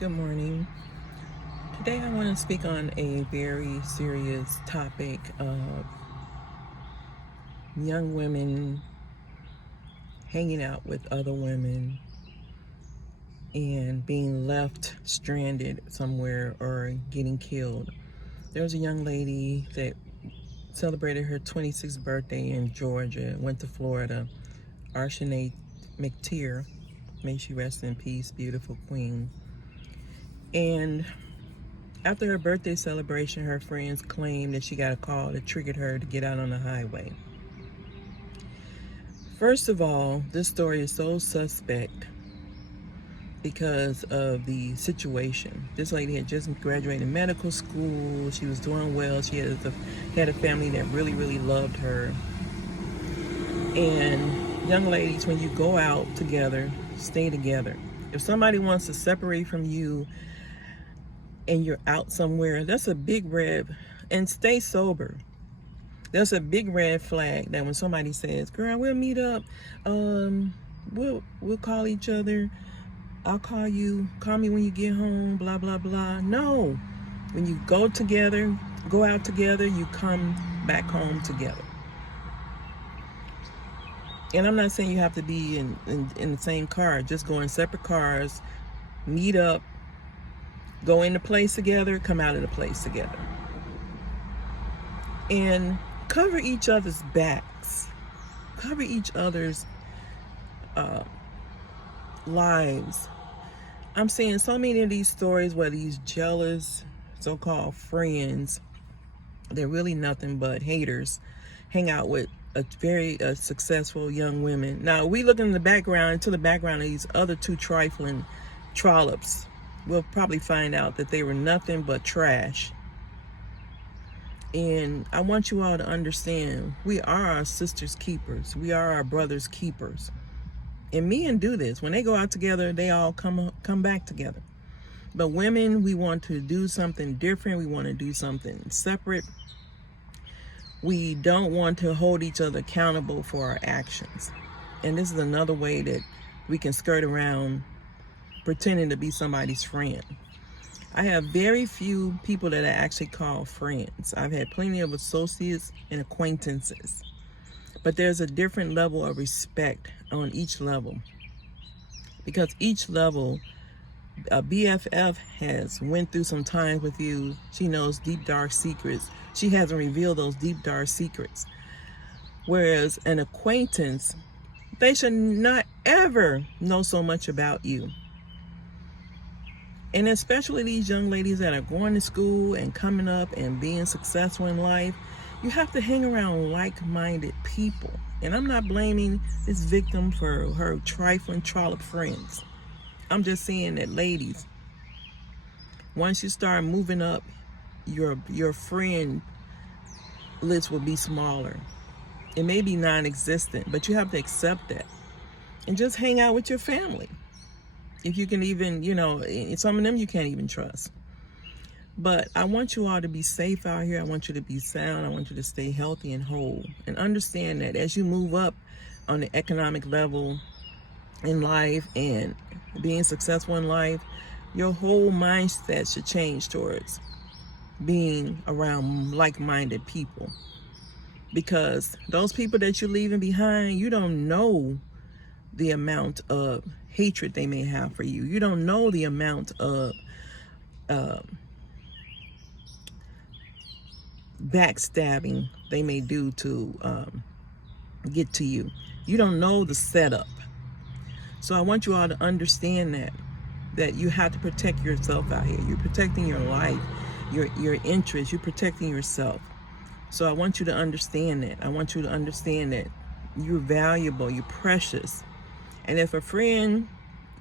Good morning. Today I want to speak on a very serious topic of young women hanging out with other women and being left stranded somewhere or getting killed. There was a young lady that celebrated her 26th birthday in Georgia, went to Florida, ryshanae Mctear, may she rest in peace, beautiful queen. And after her birthday celebration, her friends claimed that she got a call that triggered her to get out on the highway. First of all, this story is so suspect because of the situation. This lady had just graduated medical school. She was doing well. She had a family that really, really loved her. And young ladies, when you go out together, stay together. If somebody wants to separate from you and you're out somewhere, that's a big red, and stay sober. That's a big red flag that when somebody says, girl, we'll meet up, we'll call each other, I'll call you, call me when you get home, blah, blah, blah. No, when you go together, go out together, you come back home together. And I'm not saying you have to be in the same car, just go in separate cars, meet up, go into place together, come out of the place together. And cover each other's backs. Cover each other's lives. I'm seeing so many of these stories where these jealous so-called friends, they're really nothing but haters, hang out with a very successful young women. Now, we look in the background, into the background of these other two trifling trollops, we'll probably find out that they were nothing but trash. And I want you all to understand, we are our sisters' keepers. We are our brothers' keepers. And men do this. When they go out together, they all come back together. But women, we want to do something different. We want to do something separate. We don't want to hold each other accountable for our actions. And this is another way that we can skirt around pretending to be somebody's friend. I have very few people that I actually call friends. I've had plenty of associates and acquaintances. But there's a different level of respect on each level. Because each level, a BFF has went through some time with you. She knows deep, dark secrets. She hasn't revealed those deep, dark secrets. Whereas an acquaintance, they should not ever know so much about you. And especially these young ladies that are going to school and coming up and being successful in life, you have to hang around like-minded people. And I'm not blaming this victim for her trifling trollop friends. I'm just saying that, ladies, once you start moving up, your friend list will be smaller. It may be non-existent, but you have to accept that. And just hang out with your family. If you can even, some of them you can't even trust. But I want you all to be safe out here. I want you to be sound. I want you to stay healthy and whole. And understand that as you move up on the economic level in life and being successful in life, your whole mindset should change towards being around like-minded people. Because those people that you're leaving behind, you don't know the amount of hatred they may have for you. You don't know the amount of backstabbing they may do to get to you. You don't know the setup. So I want you all to understand that you have to protect yourself out here. You're protecting your life, your interests. You're protecting yourself. So I want you to understand that. I want you to understand that you're valuable, you're precious. And if a friend,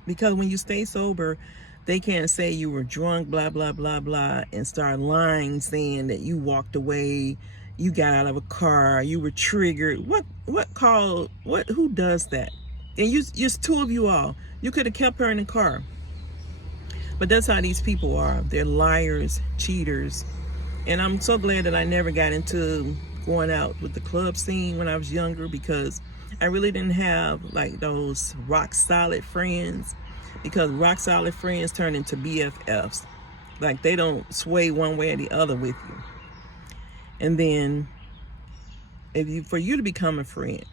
because when you stay sober, they can't say you were drunk, blah, blah, blah, blah, and start lying, saying that you walked away, you got out of a car, you were triggered. Who does that? And just two of you all. You could have kept her in the car. But that's how these people are. They're liars, cheaters. And I'm so glad that I never got into going out with the club scene when I was younger, because I really didn't have like those rock solid friends. because rock solid friends turn into BFFs. Like they don't sway one way or the other with you. And then for you to become a friend,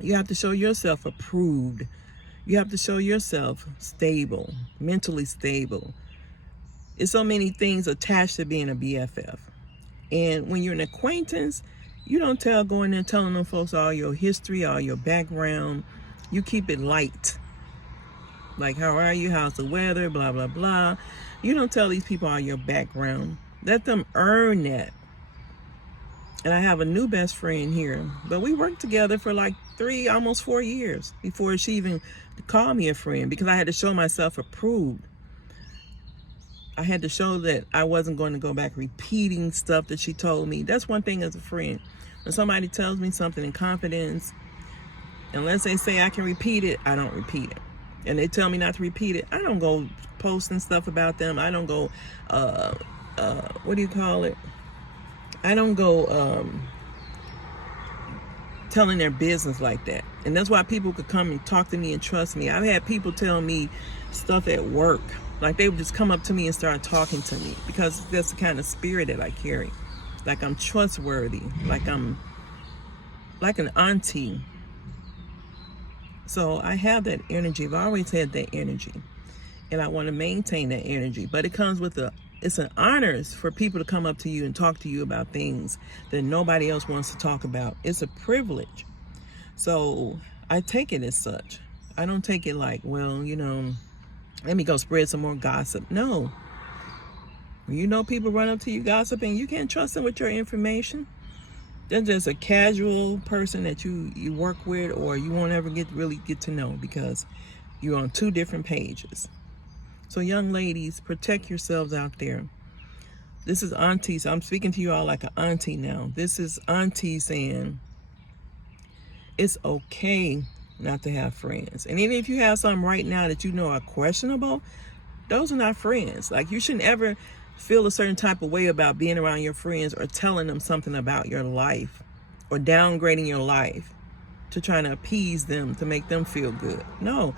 you have to show yourself approved. You have to show yourself stable, mentally stable. There's so many things attached to being a BFF. And when you're an acquaintance, you don't go in there telling them folks all your history, all your background. You keep it light. Like, how are you? How's the weather? Blah, blah, blah. You don't tell these people all your background. Let them earn that. And I have a new best friend here, but we worked together for like 3, almost 4 years before she even called me a friend, because I had to show myself approved. I had to show that I wasn't going to go back repeating stuff that she told me. That's one thing as a friend. When somebody tells me something in confidence, unless they say I can repeat it, I don't repeat it. And they tell me not to repeat it, I don't go posting stuff about them. I don't go, what do you call it? I don't go telling their business like that. And that's why people could come and talk to me and trust me. I've had people tell me stuff at work. Like they would just come up to me and start talking to me, because that's the kind of spirit that I carry. Like I'm trustworthy, like I'm like an auntie. So I have that energy. I've always had that energy, and I want to maintain that energy. But it comes with it's an honor for people to come up to you and talk to you about things that nobody else wants to talk about. It's a privilege. So I take it as such. I don't take it like, well, let me go spread some more gossip. No. When people run up to you gossiping, you can't trust them with your information. They're just a casual person that you work with, or you won't ever really get to know, because you're on 2 different pages. So young ladies, protect yourselves out there. This is Auntie. So I'm speaking to you all like an auntie now. This is Auntie saying it's okay not to have friends. And even if you have some right now that are questionable, those are not friends. Like, you shouldn't ever feel a certain type of way about being around your friends or telling them something about your life or downgrading your life to try to appease them, to make them feel good. No,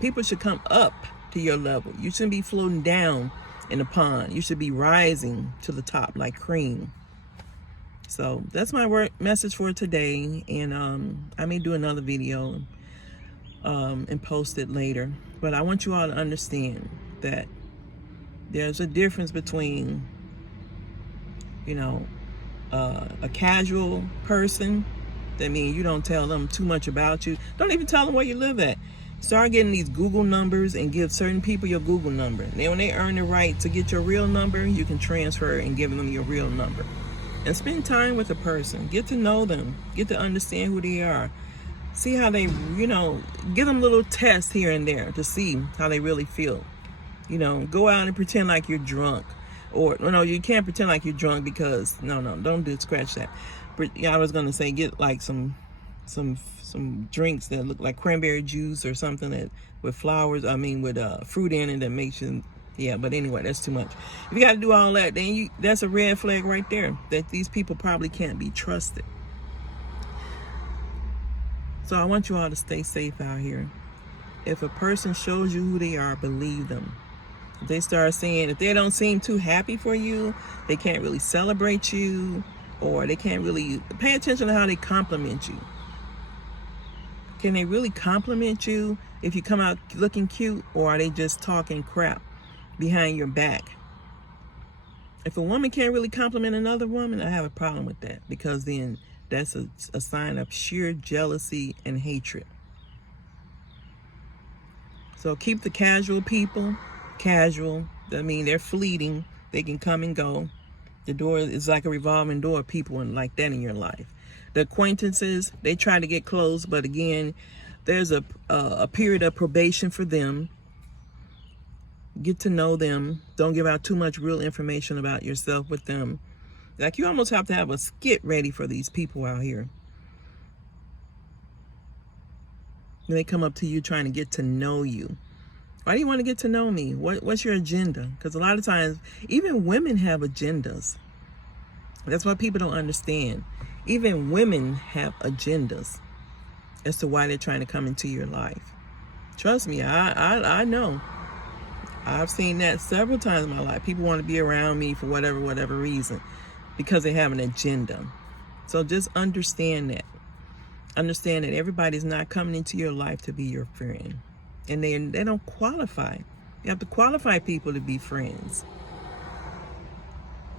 people should come up to your level. You shouldn't be floating down in the pond. You should be rising to the top like cream. So that's my message for today, and I may do another video and post it later. But I want you all to understand that there's a difference between, a casual person. That means you don't tell them too much about you. Don't even tell them where you live at. Start getting these Google numbers and give certain people your Google number. Then when they earn the right to get your real number, you can transfer and give them your real number. And spend time with a person. Get to know them. Get to understand who they are. See how they, give them little tests here and there to see how they really feel. Go out and pretend like you're drunk. Or, no, you can't pretend like you're drunk, because, don't scratch that. But I was going to say, get like some drinks that look like cranberry juice or something with flowers, with fruit in it that makes you, but anyway, that's too much. If you got to do all that, then that's a red flag right there, that these people probably can't be trusted. So I want you all to stay safe out here. If a person shows you who they are, believe them. If they start saying, if they don't seem too happy for you, they can't really celebrate you, or they can't really pay attention to how they compliment you. Can they really compliment you if you come out looking cute, or are they just talking crap behind your back? If a woman can't really compliment another woman, I have a problem with that, because then that's a sign of sheer jealousy and hatred. So keep the casual people casual. They're fleeting. They can come and go. The door is like a revolving door, people like that in your life. The acquaintances, they try to get close, but again, there's a period of probation for them. Get to know them. Don't give out too much real information about yourself with them. Like, you almost have to have a skit ready for these people out here. When they come up to you trying to get to know you. Why do you want to get to know me? What's your agenda? Because a lot of times, even women have agendas. That's what people don't understand. Even women have agendas as to why they're trying to come into your life. Trust me, I know. I've seen that several times in my life. People want to be around me for whatever reason, because they have an agenda. So just understand that. Understand that everybody's not coming into your life to be your friend, and they don't qualify. You have to qualify people to be friends.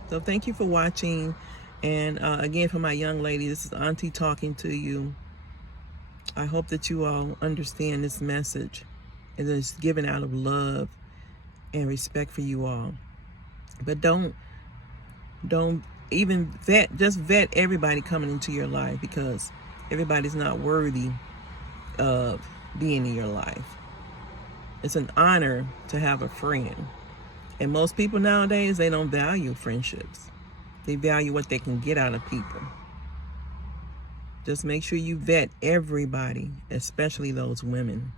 So thank you for watching, and again, for my young lady, this is Auntie talking to you. I hope that you all understand this message, and it's given out of love and respect for you all. But don't even vet everybody coming into your life, because everybody's not worthy of being in your life. It's an honor to have a friend. And most people nowadays, they don't value friendships. They value what they can get out of people. Just make sure you vet everybody, especially those women.